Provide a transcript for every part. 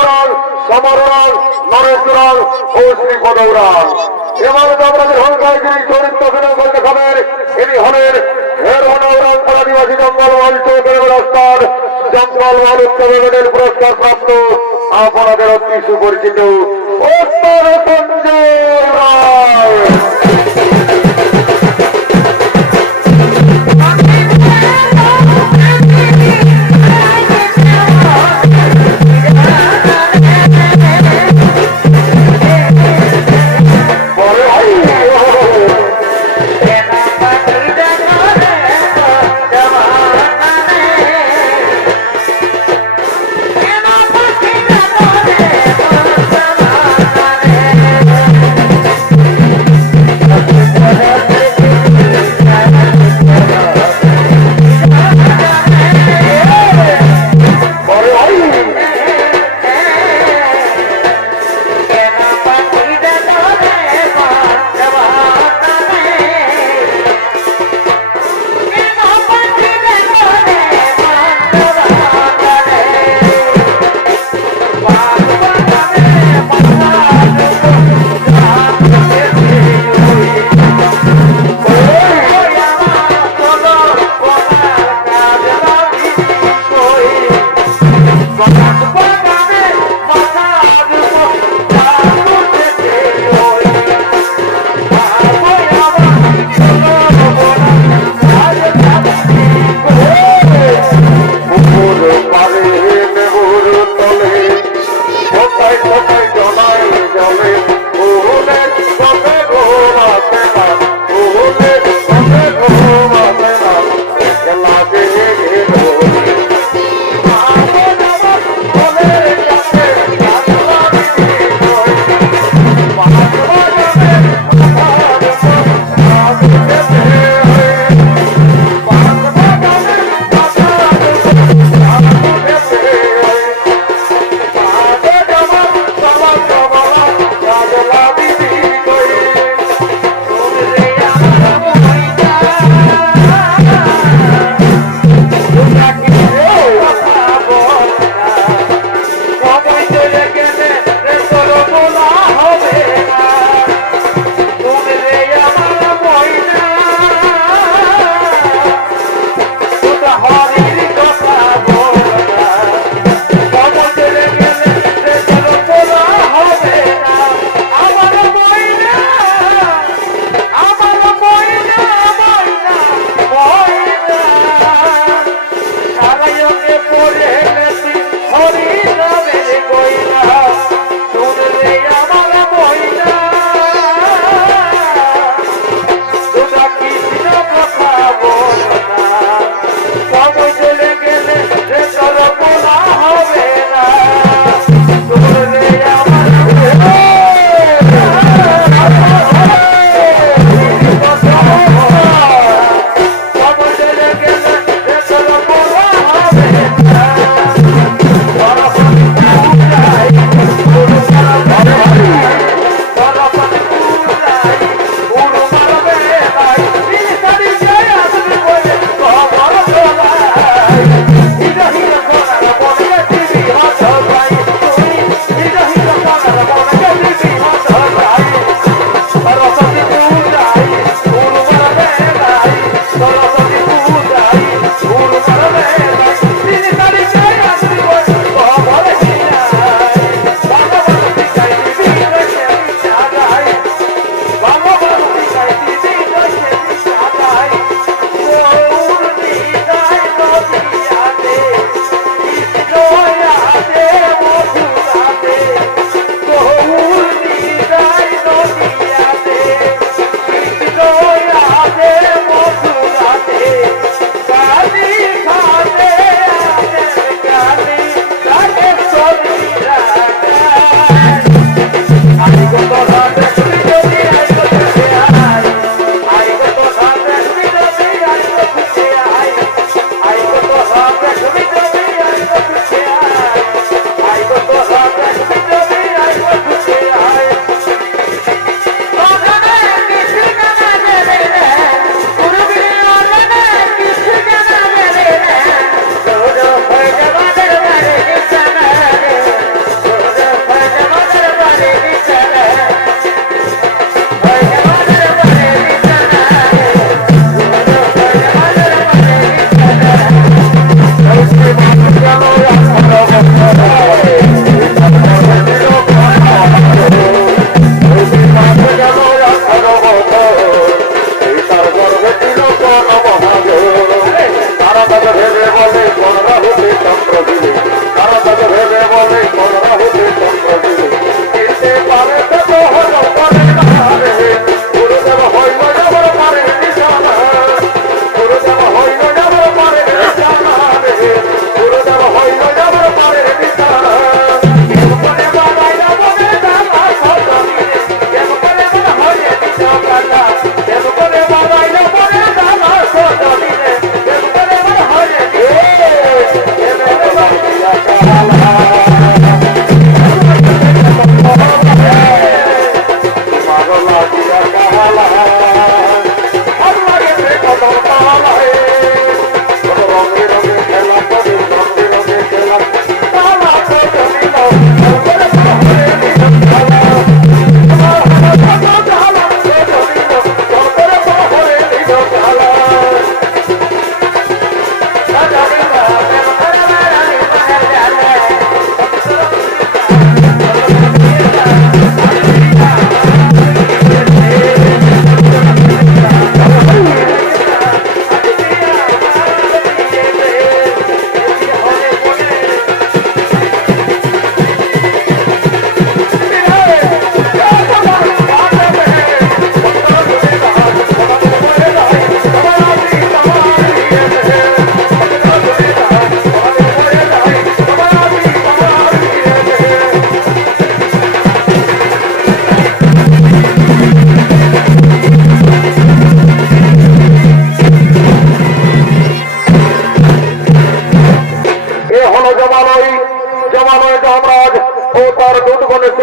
উড়ান, সমর উড়ান, নরেশ উড়ান ও শ্রীপদ উড়ান। এবার আপনাদের হলকায় যিনি চরিত্র অভিনয় করে দেখাবেন, ইনি হলেন হেরোনা উড়ান আদিবাসী জঙ্গলমহল চৌধুরী রাস্তার জঙ্গলমহল উৎসবে মেডেল পুরস্কার প্রাপ্ত আপনাদের অতি সুপরিচিত উত্তর সঞ্জয় রায়।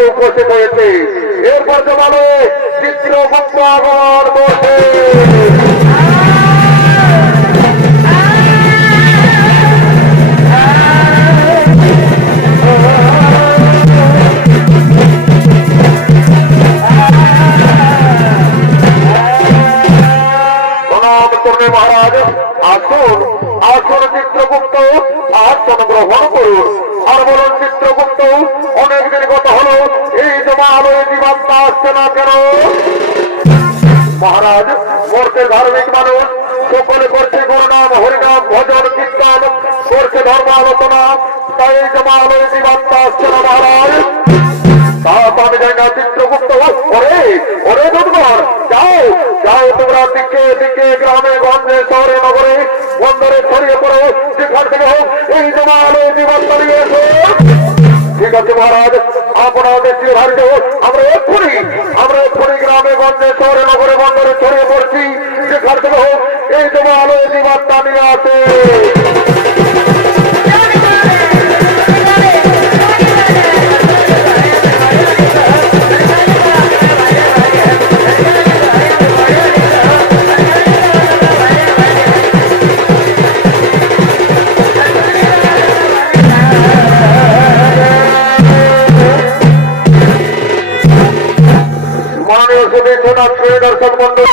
উপস্থিত হয়েছে। এরপর জমানো চিত্রগুপ্ত আগমন করছে। মহারাজ আসুন, আসুন চিত্রগুপ্ত, আসন গ্রহণ করুন। আর বলুন চিত্রগুপ্ত, অনেকদিন কথা হলো এই জমা আলোয় জীবাত্মা আসছে না কেন? মহারাজ, মূর্তের ধার্মিক মানুষ সকলে করছে গুরুনাম হরিনাম ভজন কীর্তন, করছে ধর্ম আলোচনা, তাই এই জমা আলোয় জীবাত্মা আসছে না মহারাজ। আমি যাই না চিত্রগুপ্ত। ওরে ওরে দুর্গর, যাও যাও তোমরা দিকে দিকে গ্রামে গঞ্জে শহরে নগরে বন্দরে ছড়িয়ে পড়ো, যেখান থেকে হোক এই জমা আলোয় জীবাত্মা নিয়ে এসো। ঠিক আছে মহারাজ, আপনাদের চিরধারিত আমরা এক্ষুনি গ্রামে গঞ্জে শহরে নগরে বন্দরে ছড়িয়ে পড়ছি, যেখান থেকে হোক এই জমা আলোয় জীবাত্মা নিয়ে আসে। মাননীয় শুভেচ্ছা দর্শক মন্ডল,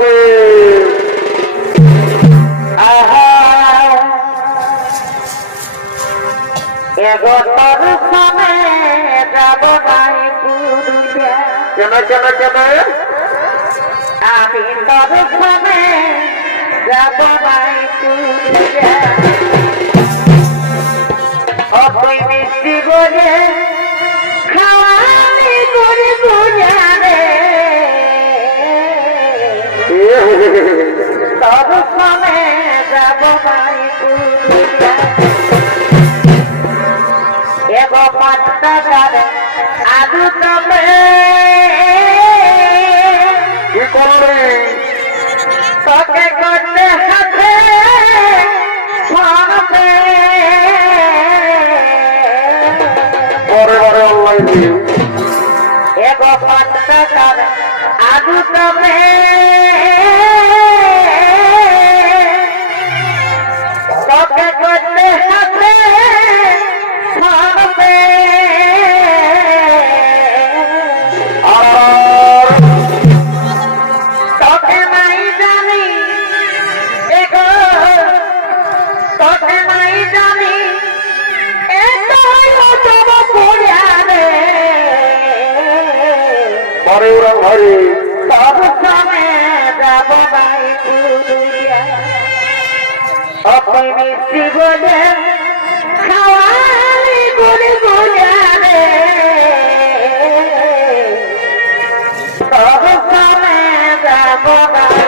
আছে। কেন কেন কেন আমি তোর সামনে যাব নাই পুরুলিয়া তুই মিষ্টি বলে খাওয়ানি করে বুঝাবে তোর সামনে যাব নাই পুরুলিয়া এবং 5 টাকার আলু তবে কি করবে তোকে করতে হাতে ফোনপে পরে পরে অনলাইনে এগো 5 টাকার আলু তবে তোকে করতে হাতে ফোনপে আর তোকে নাই জানি এগো তোকে নাই জানি এতই মজব পুরিয়া রে পরে ওরা ঘরে সব সময় যাব নাই পুরুলিয়া আপনি মিষ্টি বলে খাওয়ানি গুলি গুলিয়া রে সব সময় যাব নাই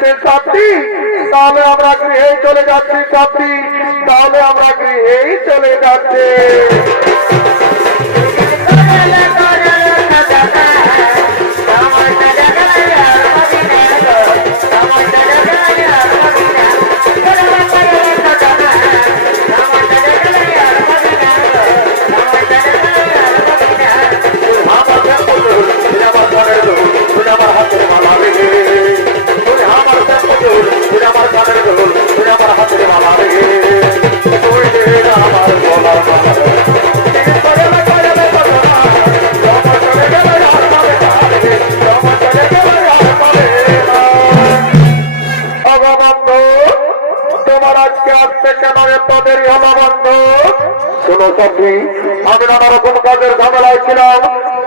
বলছে চাপি, তাহলে আমরা গৃহেই চলে যাচ্ছি চাপি, তাহলে আমরা গৃহেই চলে যাচ্ছি। তোমার আজকে আসতে কেন এত দেরি হলো বন্ধু? শোনো চাপি, আমি নানা রকম কাজের ঝামেলায় ছিলাম,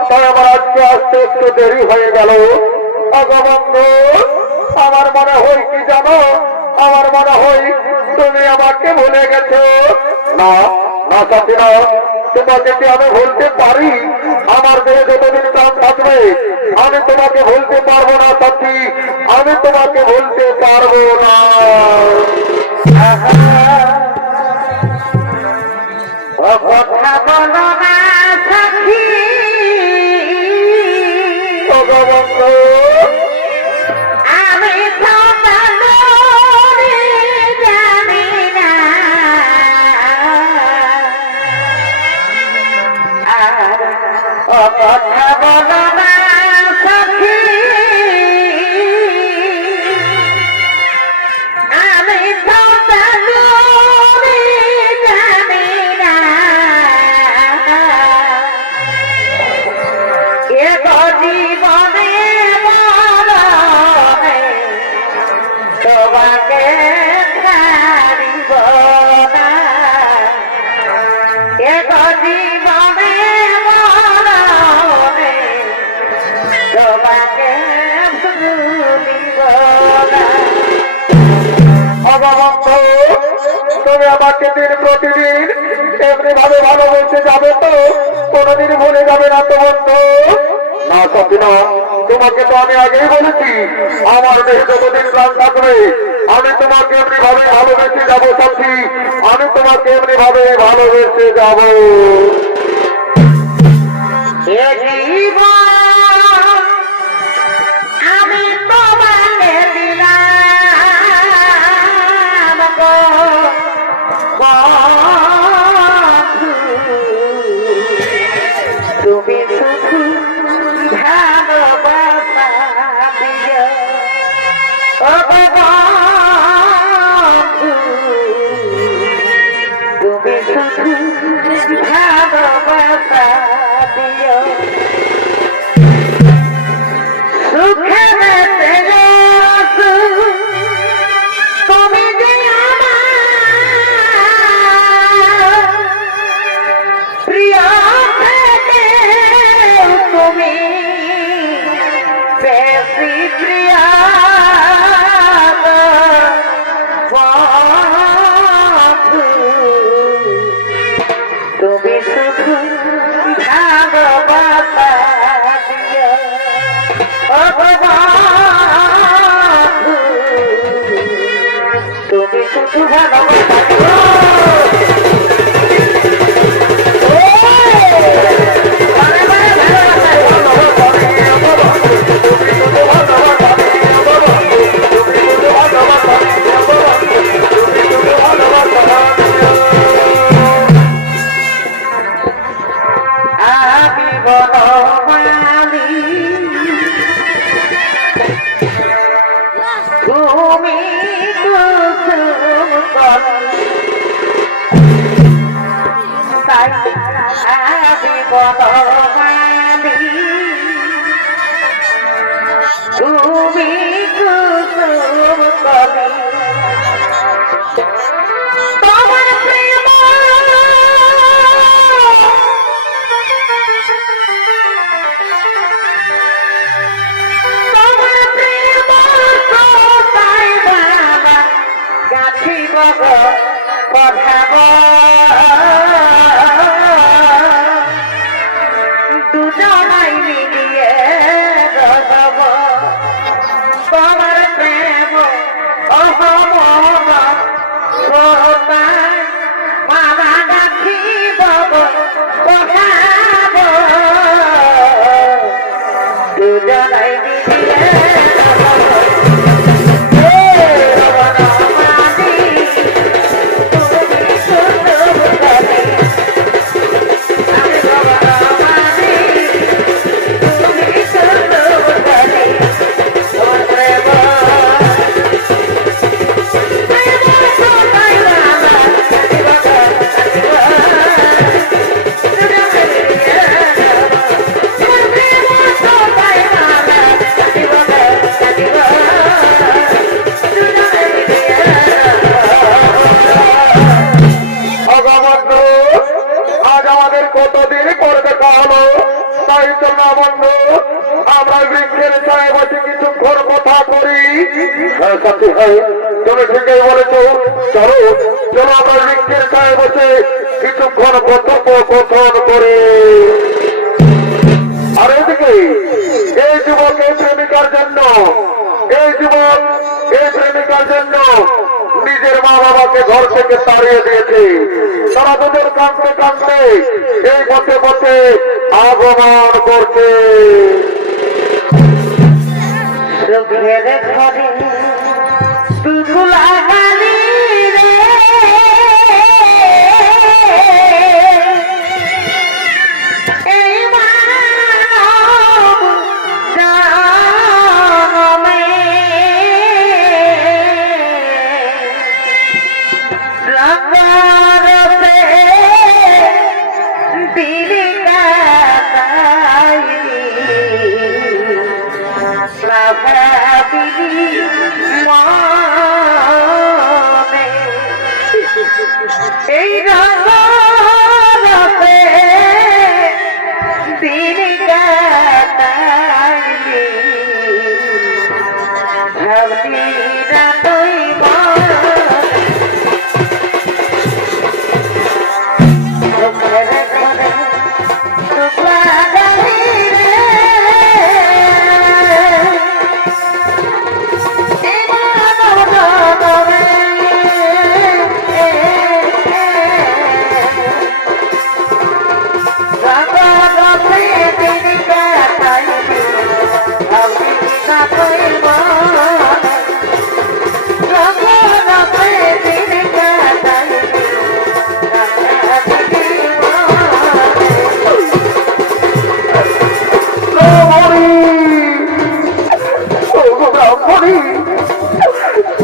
তাই আমার আজকে আসতে একটু দেরি হয়ে গেল। বন্ধু, আমার মনে হয় কি জানো, আমার মনে হয় তুমি আমাকে ভুলে গেছো। না না চাপি না, তোমাকে কি আমি ভুলতে পারি? আমার দেহে যতদিন প্রাণ থাকবে আমি তোমাকে ভুলতে পারবো না চাপি, আমি তোমাকে ভুলতে পারবো না। কথা বলো না সখী, বন্ধু, আমি তো জানি না, কথা বলো না সখী, আমি তো জানি না, এ জীবনে মরণে তোমাকে ছাড়িব না, এ জীবনে মরণে তোমাকে ভুলিব না। বন্ধু, তুমি আমাকে দিন প্রতিদিন এমনি ভাবে ভালোবেসে যাবে তো? কোনোদিন ভুলে যাবে না তো বন্ধু? না সত্যি না, তোমাকে তো আমি আগেই বলেছি আমার দেহে যতদিন প্রাণ থাকবে আমি তোমাকে এমনি ভাবে ভালোবেসে যাবো সাথী, আমি তোমাকে এমনি ভাবে ভালোবেসে যাবো। এ জীবন আমি তোমাকে দিলাম গো বন্ধু, তুমি শুধু ভালোবাসা দিও ও বন্ধু, তুমি শুধু ভালোবাসা দিও। সুখে বেঁচে আছো, তুমি যে আমার প্রিয় থেকে তুমি বেশি প্রিয় বন্ধু, তুমি শুধু ভালোবাসা দিও ও বন্ধু, তুমি শুধু ভালোবাসা দিও। আমি বনমালী, তুমি কুসুম কলি, তাই আমি বনমালী, তুমি কুসুম কলি, তোমার প্রেম পঠাব দুজনাই মিলিয়ে রহব, তোমার প্রেম বন্ধু আজ আমাদের কতদিন পর দেখা হলো, তাই তো না বন্ধু আমরা বৃক্ষের ছায় বসে কিছুক্ষণ কথা করি। হ্যাঁ সাথী, হ্যাঁ তুমি ঠিকই বলেছো, চলো চলো আমরা বৃক্ষের ছায় বসে কিছুক্ষণ কথোপকথন করি। আর এদিকে এই যুবক এই প্রেমিকার জন্য, এই যুবক এই প্রেমিকার জন্য নিজের মা বাবাকে ঘর থেকে তাড়িয়ে দিয়েছে। তারা দুজন কাঁদতে কাঁদতে এই পথে পথে আগমন করছে। সুখের ঘরে দুগুলা গালি রে, এই মানব জনমে রঙরতে দিল কাটাইলি ভাবিলি মনে এই রঙরতে দিল কাটাইলি ভাবলি না তুই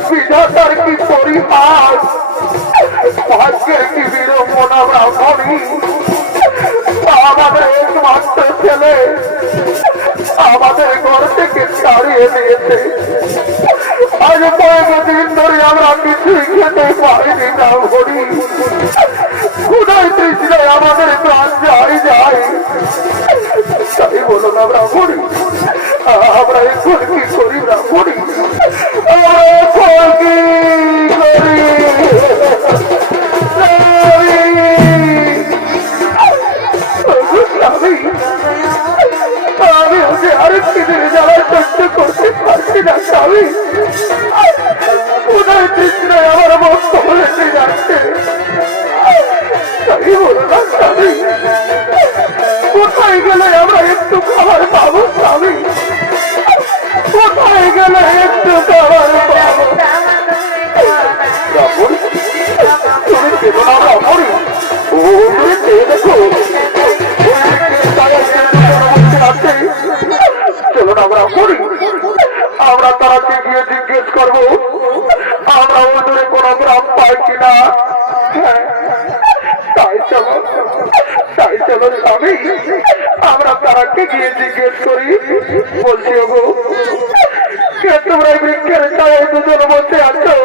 বিধাতার কি পরিহাস, ভাগ্যের কি বিড়ম্বনা ব্রাহ্মণী। আমাদের একমাত্র ছেলে আমাদের ঘর থেকে ছাড়িয়ে দিয়েছে। আজ কয়েকদিন ধরে আমরা কিছুই খেতে পারিনি ব্রাহ্মণী। ক্ষুধায় তৃষ্ণায় আমাদের প্রাণ যায় যায়। তাই বলো না ব্রাহ্মণী, আমরা এখন কি করি ব্রাহ্মণী, আমরা এখন কি করি? আমি ওকে আরেকটি দিনে যারা সহ্য করতে পারছি না স্বামী। কোথায় তৃষ্ণায় আমার বস্ত হয়েছে যাচ্ছে। তাই বলো না স্বামী, কোথায় গেলে আমরা একটু খাবার পাবো স্বামী? কোথায় গেলে একটু খাবার পাবো? তুমি দেবো না ব্রাহ্মণী, ও তুমি চেয়ে দেখো। চলো না ব্রাহ্মণী, আমরা তারাকে গিয়ে জিজ্ঞেস করবো আমরা ওদের কোনো গ্রাম পাই কিনা। তাই চলো স্বামী, আমরা তারাকে গিয়ে জিজ্ঞেস করি। বলছি ওগো, কে তোমরা বৃক্ষের ছায় দুজন বসে আছো,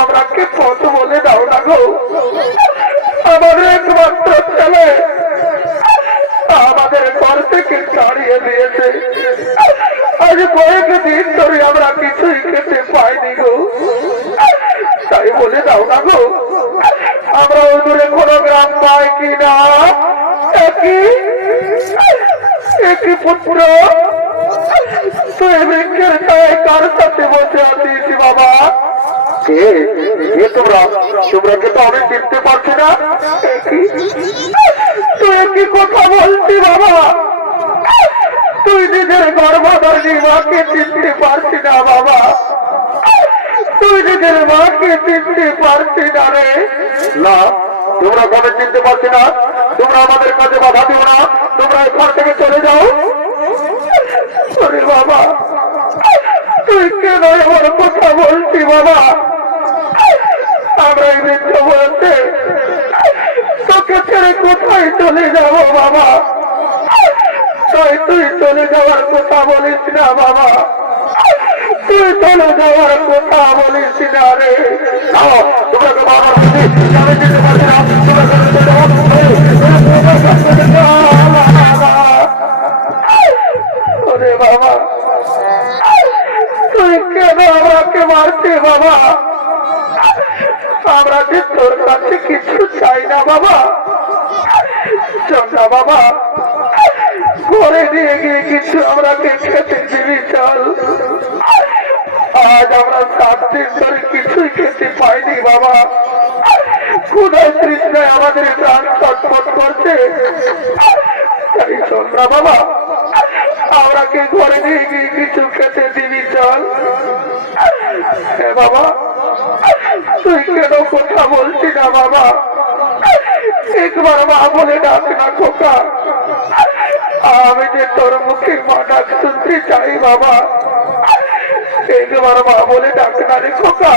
আমরা কে পথ বলে দাও না গো। আমাদের একমাত্র ছেলে আমাদের ঘর থেকে তাড়িয়ে দিয়েছে। আজ কয়েকদিন ধরে আমরা কিছুই খেতে পাইনি গো। তাই বলে দাও না গো, আমরা ওই দূরে কোনো গ্রাম পাই কিনা। একই পুত্র তুই বৃক্ষের ছায় কার সাথে বসে আছিস বাবা? তোমরা কিন্তু আমি চিনতে পারছি না। তুই কি কথা বলছি বাবা? তুই নিজের গর্ভ মাকে চিনতে পারছি না বাবা, তুই নিজের মাকে চিনতে পারছি না রে। না, তোমরা কবে চিনতে পারছি না? তোমরা আমাদের কাছে বাধা দিও না, তোমরা এখান থেকে চলে যাও। আরে বাবা, তুই কেন আমার কথা বলছি বাবা? আমরা এই মিথ্য বলতে তোকে ছেড়ে কোথায় চলে যাব বাবা? তাই তুই চলে যাওয়ার কথা বলিস না বাবা, তুই চলে যাওয়ার কথা বলিস না রে। তোমরা তো বাবার প্রতি আমি যেতে পারছি না, তোমরা চলে যাও। ওরে বাবা, তুই কেন আমাকে মারছে বাবা? আমরা যে তোর কাছে কিছু চাই না বাবা। চল না বাবা, ঘরে নিয়ে গিয়ে কিছু আমরাকে খেতে দিবি চল। আজ আমরা 7 দিন ধরে কিছুই খেতে পাইনি বাবা, ক্ষুধায় তৃষ্ণায় আমাদের প্রাণ ছটফট করছে। তাই চল না বাবা, আমরাকে ঘরে নিয়ে গিয়ে কিছু খেতে দিবি চল। হ্যাঁ বাবা, তুই কেন কথা বলছি না বাবা? একবার মা বলে ডাক না খোকা, আমি যে তোর মুখে মা ডাক শুনতে চাই বাবা। একবার মা বলে ডাক না রে খোকা,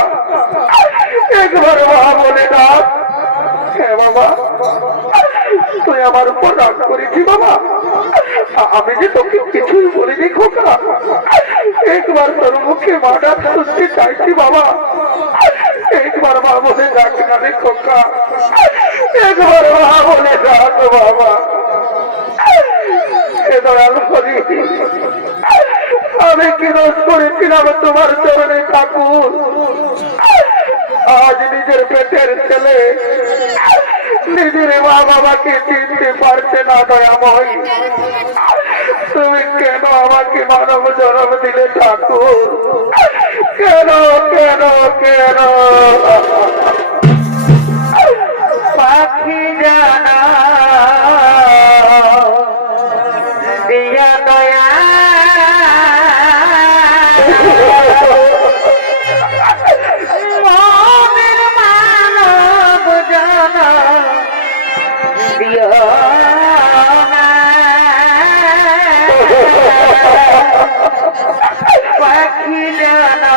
একবার মা বলে ডাক। হ্যাঁ বাবা, তুই আমার উপর রাগ করেছি বাবা, আমি যে তোকে কিছুই বলিনি খোকা। একবার তোর মুখে মা ডাক শুনতে চাইছি বাবা, একবার মা বলে ডাক না রে খোকা, একবার মা বলে ডাক বাবা। আমি কি দোষ করেছিলাম তোমার চরণে ঠাকুর? আজ নিজের পেটের ছেলে নিজের মা বাবাকে চিনতে পারছে না দয়াময়, তুমি কেন আমাকে মানব জন্ম দিলে ঠাকুর? কেন কেন কেন? পাখি জানা দিয়া দয়া মনের মানব জানা দিও না। পাখি জানা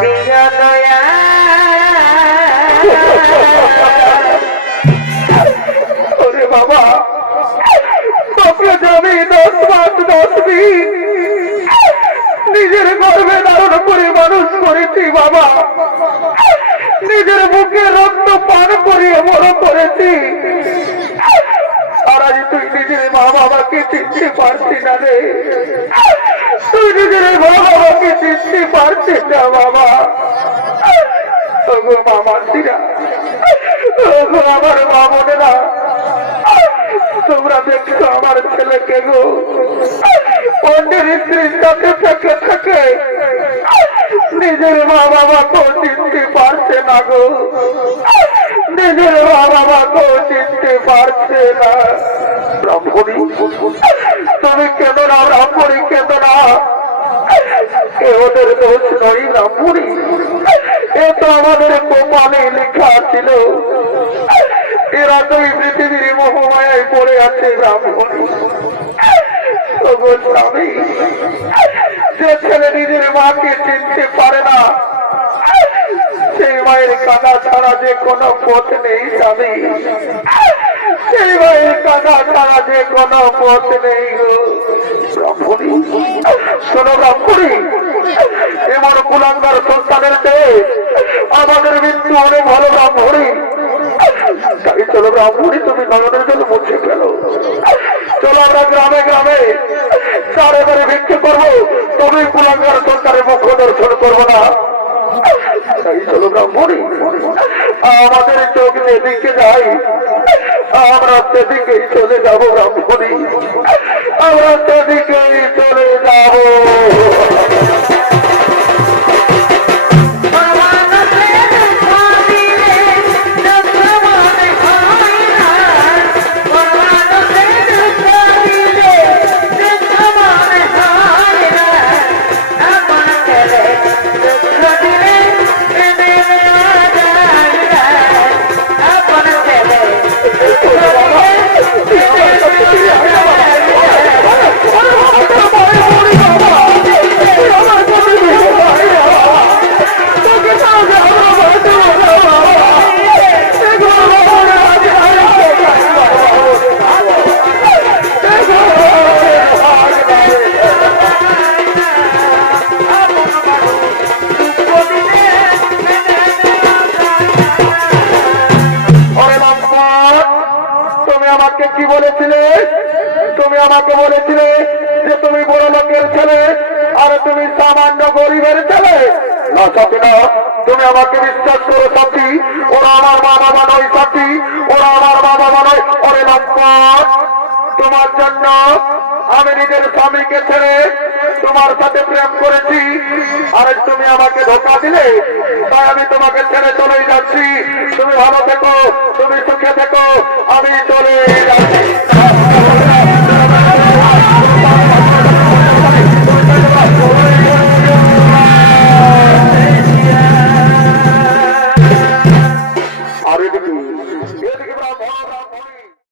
দিও দয়া। ওরে বাবা, তোকে যাবি 10 মাস 10 দিন নিজের গর্ভে ধারণ করে মানুষ করেছি বাবা, নিজের বুকে রক্ত পান করিয়ে বড় করেছি। আর আজ তুই নিজের মা বাবাকে চিনতে পারছি না রে, তুই নিজের মা বাবাকে চিনতে পারছিস না বাবা। ওগো মামাসিরা, ওগো আমার মা বোনেরা, তোমরা দেখছো আমার ছেলেকে গো অন্যের স্ত্রীর সাথে থেকে থেকে নিজের মা বাবাকেও চিনতে পারছে না গো, নিজের মা বাবাকেও চিনতে পারছে না। ব্রাহ্মণী, তুমি কেন না ব্রাহ্মণী, কেন না? এ ওদের দোষ নয় ব্রাহ্মণী, এ তো আমাদের কপালে লেখা ছিল। এরা তো এই পৃথিবীর মোহমায়ায় পড়ে আছে ব্রাহ্মণী। ওগো স্বামী, যে ছেলে নিজের মাকে চিনতে পারে না সেই মায়ের কাঁদা ছাড়া যে কোনো পথ নেই স্বামী, সেই মায়ের কাঁদা ছাড়া যে কোনো পথ নেই গো। ব্রাহ্মণী শোনো ব্রাহ্মণী, এমন কুলাঙ্গার সন্তানের চেয়ে আমাদের মৃত্যু অনেক ভালো ব্রাহ্মণী। তাই চলো ব্রাহ্মণী, তুমি নয়নের জল মুছে গেল। চলো আমরা গ্রামে গ্রামে চারে ভিক্ষে করবো, তবে কুলাঙ্গার সরকারের মুখ্য দর্শন করবো না। তাই চলো ব্রাহ্মণী, আমাদের চোখ যেদিকে যাই আমরা সেদিকেই চলে যাবো ব্রাহ্মণী, আমরা সেদিকেই চলে যাবো। Bye. আমাকে বলেছিলে যে তুমি বড় লোকের ছেলে আর তুমি সামান্য গরিবের ছেলে। না সাথী না, তুমি আমাকে বিশ্বাস করো সাথী, ওরা আমার মা বাবা নয় সাথী, ওরা আমার মা বাবা নয়। ওরে লম্পট, তোমার জন্য আমি নিজের স্বামীকে ছেড়ে তোমার সাথে প্রেম করেছি, আর তুমি আমাকে ধোকা দিলে, তাই আমি তোমাকে ছেড়ে চলে যাচ্ছি। তুমি ভালো থেকো, তুমি সুখে থেকো, আমি চলে যাচ্ছি।